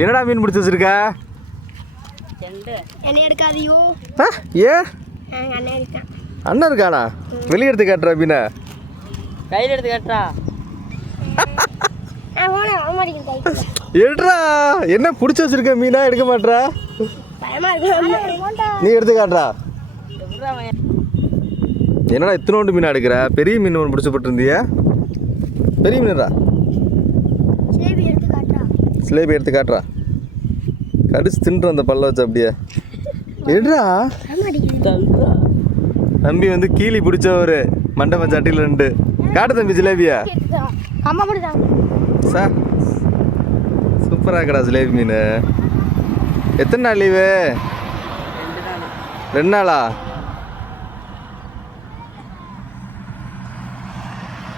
என்னடா மீன் பிடிச்சி வச்சிருக்க? என்ன எடுக்காதியோ? ஏன் அண்ணன் இருக்கானா? வெளியே எடுத்து காட்டுறா மீனை. கையில் எடுத்து காட்டுறா. எடுறா. என்ன பிடிச்சி வச்சிருக்க மீனா? எடுக்க மாட்டா? நீ எடுத்து காட்டுறா. என்னடா இத்தனோண்டு மீனா எடுக்கிற? பெரிய மீன் ஒன்று பிடிச்சி போட்டுருந்தியா? பெரிய மீன்டா. சிலேபி எடுத்து காட்டுறா. கடிச்சு தின்று அந்த பல்ல வச்சு அப்படியே எடுறா. தம்பி வந்து கீழி பிடிச்ச ஒரு மண்டபம் சட்டியில் 2 காட்டு தம்பி ஜிலேபியா. சார் சூப்பராக இருக்கடா ஜிலேபி மீன். எத்தனை நாள் லீவு? 2 நாளா?